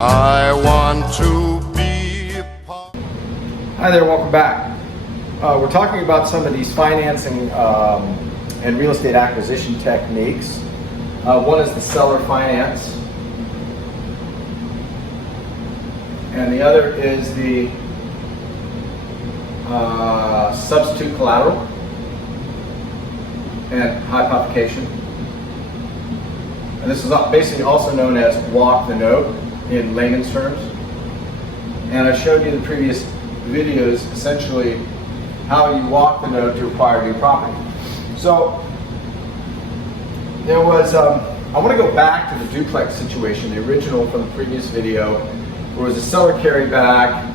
I want to be a part. Hi there, welcome back. We're talking about some of these financing and real estate acquisition techniques. One is the seller finance, and the other is the substitute collateral and hypothecation. And this is basically also known as walk the note in layman's terms. And I showed you in the previous videos essentially how you walk the note to acquire new property. So there was, I want to go back to the duplex situation, the original from the previous video, where it was a seller carryback,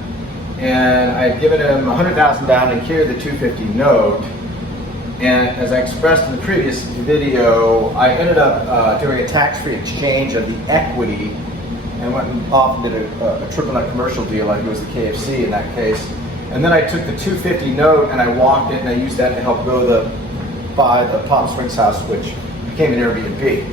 and I had given him $100,000 down and carried the $250 note. And as I expressed in the previous video, I ended up doing a tax-free exchange of the equity and went off and did a triple net commercial deal, like it was the KFC in that case. And then I took the $250 note and I walked it and I used that to help buy the Palm Springs house, which became an Airbnb.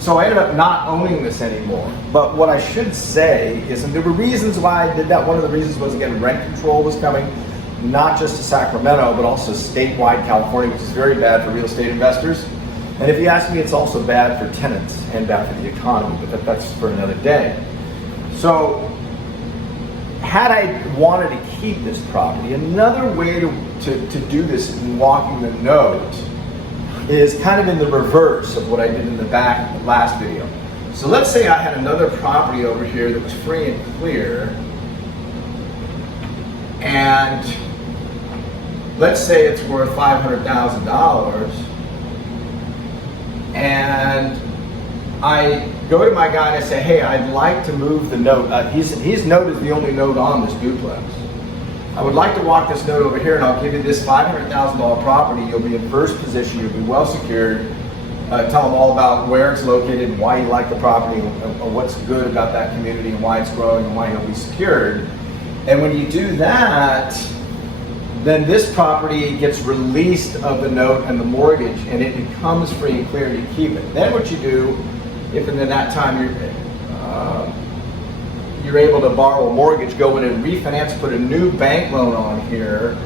So I ended up not owning this anymore. But what I should say is, and there were reasons why I did that. One of the reasons was, again, rent control was coming, not just to Sacramento, but also statewide California, which is very bad for real estate investors. And if you ask me, it's also bad for tenants and bad for the economy, but that's for another day. So had I wanted to keep this property, another way to do this in walking the note is kind of in the reverse of what I did in the last video. So let's say I had another property over here that was free and clear, and let's say it's worth $500,000, and I go to my guy and I say, hey, I'd like to move the note. His note is the only note on this duplex. I would like to walk this note over here, and I'll give you this $500,000 property. You'll be in first position, you'll be well secured. Tell them all about where it's located and why you like the property and what's good about that community and why it's growing and why you'll be secured. And when you do that, then this property gets released of the note and the mortgage, and it becomes free and clear, and you keep it. Then what you do, if in that time you're able to borrow a mortgage, go in and refinance, put a new bank loan on here,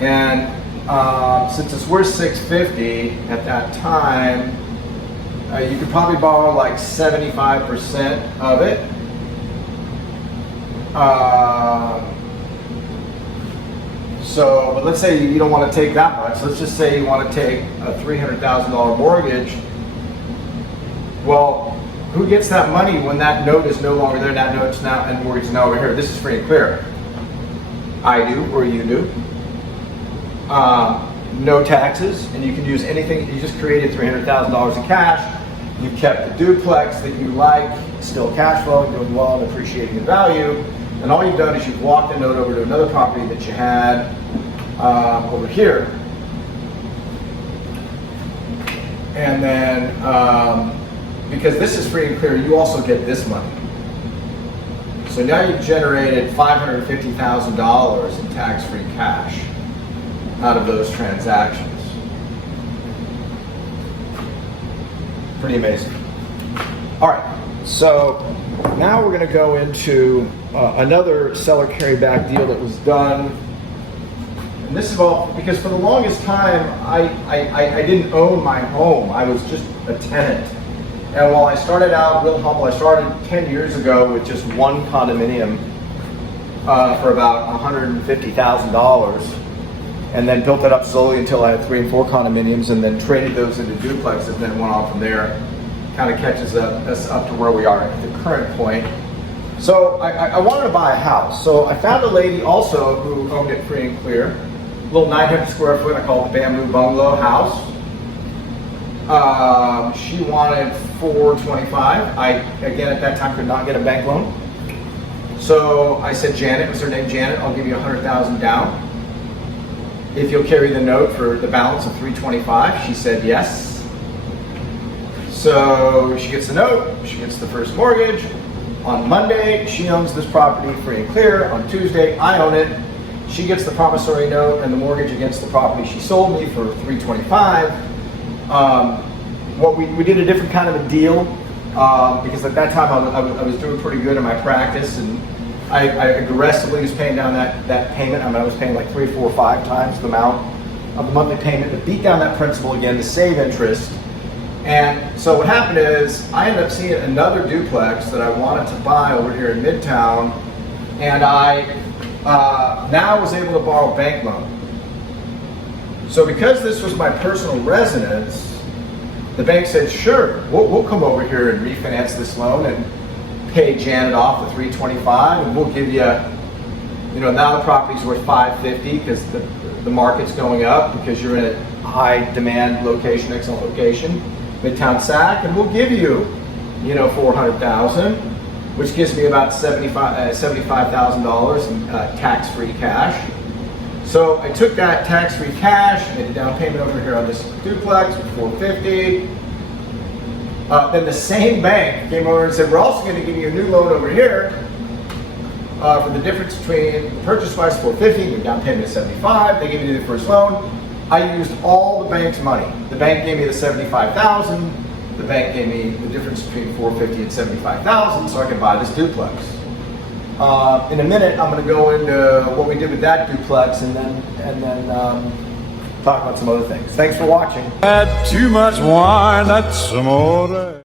and since it's worth $650 at that time, you could probably borrow like 75% of it. But let's say you don't want to take that much. Let's just say you want to take a $300,000 mortgage. Well, who gets that money when that note is no longer there? That note's now and mortgage is now over here. This is free and clear. I do, or you do. No taxes, and you can use anything. You just created $300,000 in cash. You've kept the duplex that you like, still cash flowing, doing well, and appreciating the value. And all you've done is you've walked the note over to another property that you had over here. And then, because this is free and clear, you also get this money. So now you've generated $550,000 in tax-free cash out of those transactions. Pretty amazing. All right, so now we're going to go into another seller carryback deal that was done. And this is all because for the longest time I didn't own my home. I was just a tenant. And while I started out real humble, I started 10 years ago with just one condominium for about $150,000, and then built it up slowly until I had 3 and 4 condominiums, and then traded those into duplexes, and then went on from there. Kind of catches us up to where we are at the current point. So I wanted to buy a house. So I found a lady also who owned it free and clear, a little 900 square foot. I call it the Bamboo Bungalow house. She wanted $425. I, again, at that time could not get a bank loan. So I said, Janet, was her name Janet? I'll give you $100,000 down if you'll carry the note for the balance of $325. She said yes. So she gets the note, she gets the first mortgage. On Monday, she owns this property free and clear. On Tuesday, I own it. She gets the promissory note and the mortgage against the property she sold me for $325. What we did a different kind of a deal. because at that time I was doing pretty good in my practice, and I aggressively was paying down that payment. I mean, I was paying like 3, 4, 5 times the amount of the monthly payment to beat down that principal again to save interest. And so what happened is I ended up seeing another duplex that I wanted to buy over here in Midtown, and I now was able to borrow a bank loan. So because this was my personal residence, the bank said, sure, we'll come over here and refinance this loan and pay Janet off the $325, and we'll give you, now the property's worth $550 because the market's going up because you're in a high demand location, excellent location, Midtown Sac, and we'll give you, $400,000, which gives me about $75,000 in tax-free cash. So I took that tax-free cash, made a down payment over here on this duplex for $450. Then the same bank came over and said, we're also going to give you a new loan over here for the difference between the purchase price $450 and the down payment of $75. They gave me the first loan. I used all the bank's money. The bank gave me the $75,000. The bank gave me the difference between $450 and $75,000 so I could buy this duplex. In a minute, I'm going to go into what we did with that duplex and then talk about some other things. Thanks for watching. Had too much wine, that's some more.